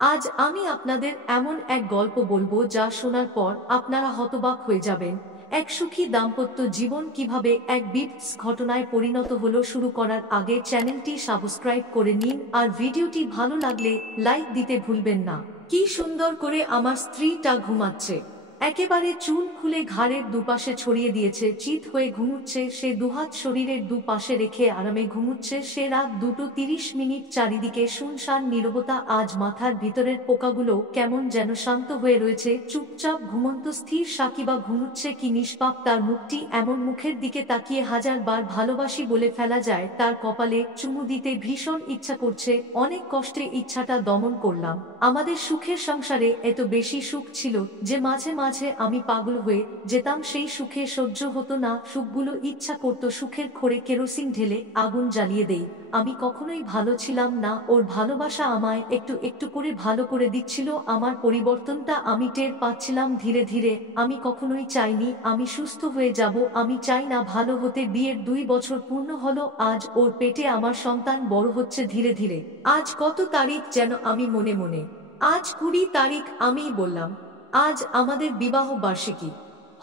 আজ আমি আপনাদের এমন এক গল্প বলবো যা শোনার পর আপনারা হতবাক হয়ে যাবেন। এক সুখী দাম্পত্য জীবন কিভাবে এক বিপস ঘটনায় পরিণত হলো। শুরু করার আগে চ্যানেলটি সাবস্ক্রাইব করে নিন আর ভিডিওটি ভালো লাগলে লাইক দিতে ভুলবেন না। কি সুন্দর করে আমার স্ত্রীটা ঘুমাচ্ছে, একেবারে চুল খুলে ঘাড়ের দুপাশে ছড়িয়ে দিয়েছে, চিত হয়ে ঘুমুচ্ছে সে, দুহাত শরীরের দুপাশে রেখে আরামে ঘুমুচ্ছে সে। রাত 2:30, চারিদিকে শুনশান নীরবতা। আজ মাথার ভিতরের পোকাগুলো কেমন যেন শান্ত হয়ে রয়েছে, চুপচাপ ঘুমন্ত স্থির। সাকিবা ঘুমুচ্ছে কি নিষ্পাপ, তার মুখটি এমন, মুখের দিকে তাকিয়ে হাজারবার ভালোবাসি বলে ফেলা যায়। তার কপালে চুমু দিতে ভীষণ ইচ্ছা করছে, অনেক কষ্টে ইচ্ছাটা দমন করলাম। আমাদের সুখের সংসারে এত বেশি সুখ ছিল যে মাঝে মাঝে আমি পাগল হয়ে যেতাম। সেই সুখে সহ্য হতো না, সুখগুলো ইচ্ছা করত সুখের খোরে কেরোসিন ঢেলে আগুন জ্বালিয়ে দেই। আমি কখনোই ভালো ছিলাম না, ওর ভালোবাসা আমায় একটু একটু করে ভালো করে দিচ্ছিল। আমার পরিবর্তনটা আমি টের পাচ্ছিলাম ধীরে ধীরে। আমি কখনোই চাইনি আমি সুস্থ হয়ে যাব, আমি চাই না ভালো হতে। বিয়ের 2 বছর পূর্ণ হলো, আজ ওর পেটে আমার সন্তান বড় হচ্ছে ধীরে ধীরে। আজ কত তারিখ যেন আমি মনে মনে, আজ 20 তারিখ। আমিই বললাম আজ আমাদের বিবাহ বার্ষিকী।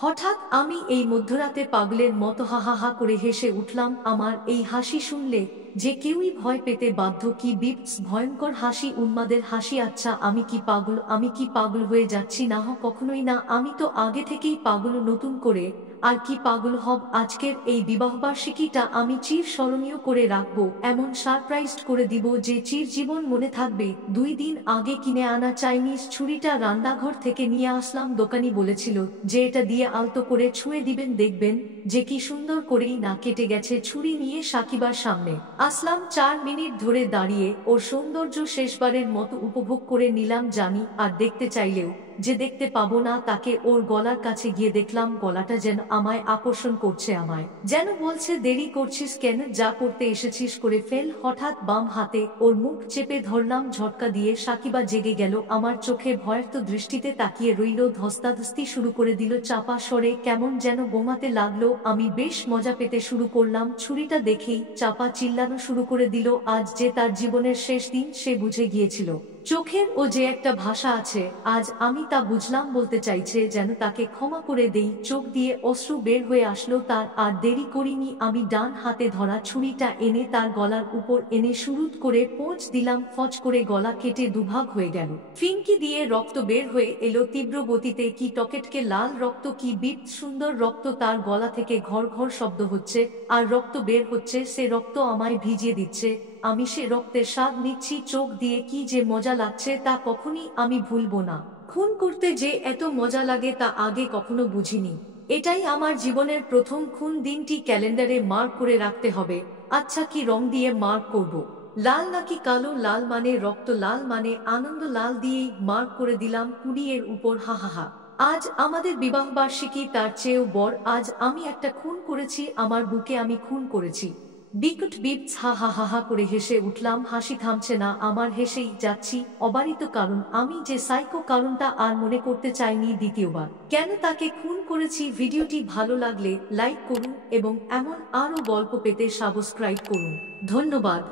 হঠাৎ আমি এই মধ্যরাতে পাগলের মতো হা হা হা করে হেসে উঠলাম। আমার এই হাসি শুনলে যে কেউই ভয় পেতে বাধ্য। কি বিপস ভয়ঙ্কর হাসি, উন্মাদের হাসি। আচ্ছা আমি কি পাগল? আমি কি পাগল হয়ে যাচ্ছি? না, কখনোই না, আমি তো আগে থেকেই পাগল। নতুন করে আর কি পাগল হব? আজকের এই বিবাহবার্ষিকীটা আমি চির স্মরণীয় করে রাখবো, এমন সারপ্রাইজড করে দিব যে চির জীবন মনে থাকবে। 2 দিন আগে কিনে আনা চাইনিজ ছুরিটা রান্নাঘর থেকে নিয়ে আসলাম। দোকানি বলেছিল যে এটা দিয়ে আলতো করে ছুঁয়ে দিবেন, দেখবেন যে কি সুন্দর করেই না কেটে গেছে। ছুরি নিয়ে সাকিবার সামনে আসলাম, 4 মিনিট ধরে দাঁড়িয়ে ওর সৌন্দর্য শেষবারের মতো উপভোগ করে নিলাম। জানি আর দেখতে চাইলেও যে দেখতে পাবো না তাকে। ওর গলার কাছে গিয়ে দেখলাম গলাটা যেন আমায় আকর্ষণ করছে, আমায় যেন বলছে দেরি করছিস কেন, যা করতে এসেছিস করে ফেল। হঠাৎ বাম হাতে ওর মুখ চেপে ধরলাম ঝটকা দিয়ে। সাকিবা জেগে গেল, আমার চোখে ভয়ার্ত দৃষ্টিতে তাকিয়ে রইল। ধস্তাধস্তি শুরু করে দিল চাপা স্বরে, কেমন যেন বোমাতে লাগলো। আমি বেশ মজা পেতে শুরু করলাম। ছুরিটা দেখেই চাপা চিল্লানো শুরু করে দিল। আজ যে তার জীবনের শেষ দিন সে বুঝে গিয়েছিল। চোখের ও যে একটা ভাষা আছে, আজ আমি তা বুঝলাম। বলতে চাইছে যেন তাকে ক্ষমা করে দেই। চোখ দিয়ে অশ্রু বের হয়ে আসলো তার। আর দেরি করিনি, আমি ডান হাতে ধরা ছুরিটা এনে তার গলার উপর এনে শুরুত করে পোঁচ দিলাম। ফচ করে গলা কেটে দুভাগ হয়ে গেল। ফিনকি দিয়ে রক্ত বের হয়ে এলো তীব্র গতিতে। কি টকেটকে লাল রক্ত, কি বিপ সুন্দর রক্ত। তার গলা থেকে ঘর ঘর শব্দ হচ্ছে আর রক্ত বের হচ্ছে। সে রক্ত আমায় ভিজিয়ে দিচ্ছে, আমি সে রক্তের স্বাদ নিচ্ছি চোখ দিয়ে। কি যে মজা লাগছে তা কখনই আমি ভুলবো না। খুন করতে যে এত মজা লাগে তা আগে কখনো বুঝিনি। এটাই আমার জীবনের প্রথম খুন। দিনটি ক্যালেন্ডারে মার্ক করে রাখতে হবে। আচ্ছা কি রং দিয়ে মার্ক করব? লাল নাকি কালো? লাল মানে রক্ত, লাল মানে আনন্দ, লাল দিয়েই মার্ক করে দিলাম 20 এর উপর। হা হা হা। আজ আমাদের বিবাহবার্ষিকী, তার চেয়েও বড়। আজ আমি একটা খুন করেছি, আমার বুকে আমি খুন করেছি। বিকট বিপস হা হা হা হা করে হেসে উঠলাম। হাসি থামছে না আমার, হেসেই যাচ্ছি অবারিত। কারণ আমি যে সাইকো, কারণটা আর মনে করতে চাইনি দ্বিতীয়বার কেন তাকে খুন করেছি। ভিডিওটি ভালো লাগলে লাইক করুন এবং এমন আরও গল্প পেতে সাবস্ক্রাইব করুন। ধন্যবাদ।